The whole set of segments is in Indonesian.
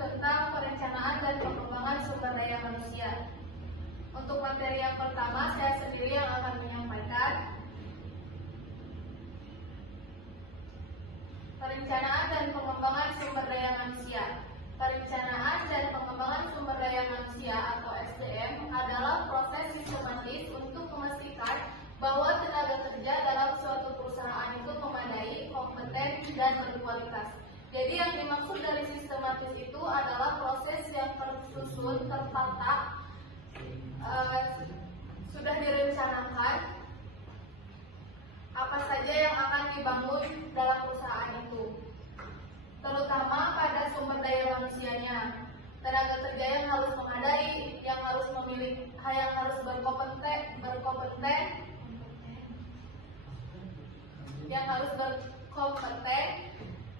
tentang perencanaan dan pengembangan sumber daya manusia. Untuk materi yang pertama, saya sendiri yang akan menyampaikan. Perencanaan dan pengembangan sumber daya manusia. Perencanaan dan pengembangan sumber daya manusia atau SDM adalah proses sistematis untuk memastikan bahwa tenaga kerja dalam suatu perusahaan itu memadai, kompeten, dan berkualitas. Jadi yang dimaksud dari sistematis itu adalah proses yang tersusun, tertata, sudah direncanakan apa saja yang akan dibangun dalam perusahaan itu, terutama pada sumber daya manusianya. Tenaga kerja yang harus memadai, yang harus memiliki, yang harus berkompeten,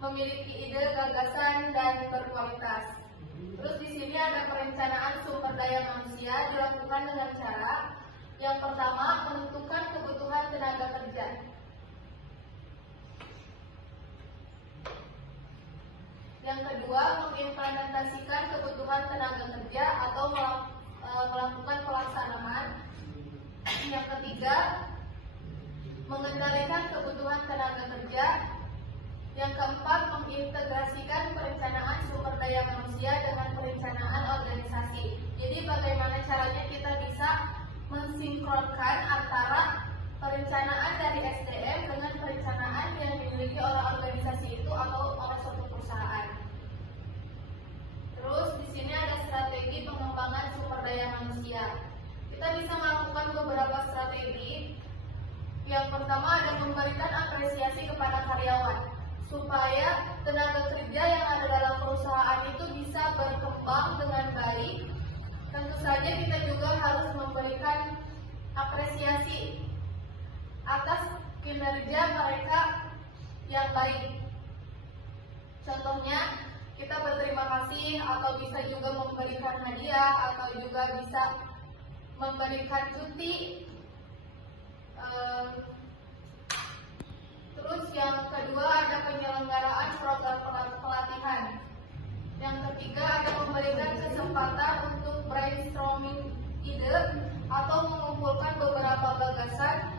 memiliki ide, gagasan, dan berkualitas. Terus di sini ada perencanaan sumber daya manusia dilakukan dengan cara yang pertama, menentukan kebutuhan tenaga kerja. Yang kedua, mengimplementasikan kebutuhan tenaga kerja atau melakukan pelaksanaan. Yang ketiga, mengendalikan kebutuhan tenaga kerja. Yang keempat, mengintegrasikan perencanaan sumber daya manusia dengan perencanaan organisasi. Jadi bagaimana caranya kita bisa mensinkronkan antara perencanaan dari SDM dengan perencanaan yang dimiliki oleh organisasi itu atau oleh suatu perusahaan. Terus di sini ada strategi pengembangan sumber daya manusia. Kita bisa melakukan beberapa strategi. Yang pertama ada memberikan apresiasi kepada karyawan, supaya tenaga kerja yang ada dalam perusahaan itu bisa berkembang dengan baik. Tentu saja kita juga harus memberikan apresiasi atas kinerja mereka yang baik. Contohnya, kita berterima kasih atau bisa juga memberikan hadiah atau juga bisa memberikan cuti. Terus yang kedua ada penyelenggaraan program pelatihan. Yang ketiga ada memberikan kesempatan untuk brainstorming ide atau mengumpulkan beberapa gagasan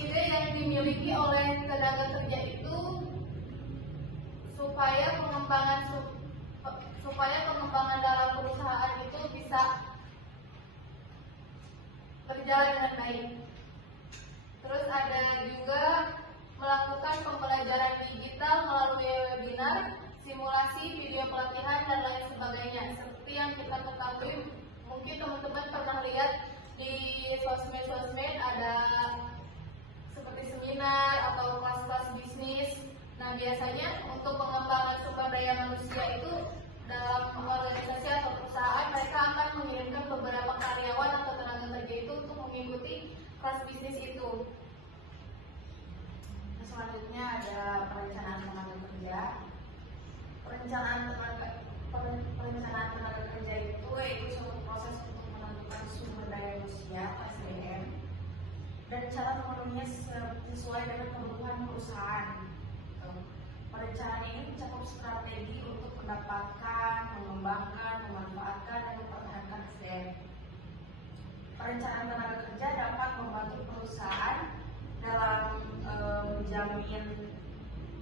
ide yang dimiliki oleh tenaga kerja itu supaya pengembangan dalam perusahaan itu bisa berjalan dengan baik. Terus ada juga melakukan pembelajaran digital melalui webinar, simulasi, video pelatihan, dan lain sebagainya. Seperti yang kita ketahui, mungkin teman-teman pernah lihat di sosmed ada seperti seminar atau kelas-kelas bisnis. Nah, biasanya untuk pengembangan sumber daya manusia itu dalam organisasi atau perusahaan, mereka akan mengirimkan beberapa karyawan atau tenaga kerja itu untuk mengikuti kelas bisnis itu. Selanjutnya ada perencanaan tenaga kerja. Perencanaan tenaga kerja itu suatu proses untuk menentukan sumber daya manusia (SDM) dan cara memenuhinya sesuai dengan kebutuhan perusahaan. Perencanaan ini mencakup strategi untuk mendapatkan, mengembangkan, memanfaatkan, dan mempertahankan SDM. Perencanaan tenaga kerja dapat membantu perusahaan dalam menjamin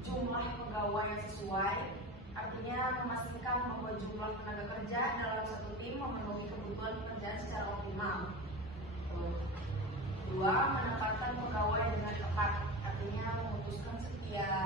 jumlah pegawai yang sesuai, artinya memastikan bahwa jumlah tenaga kerja dalam satu tim memenuhi kebutuhan pekerjaan secara optimal. Kedua, menempatkan pegawai dengan tepat, artinya memutuskan setiap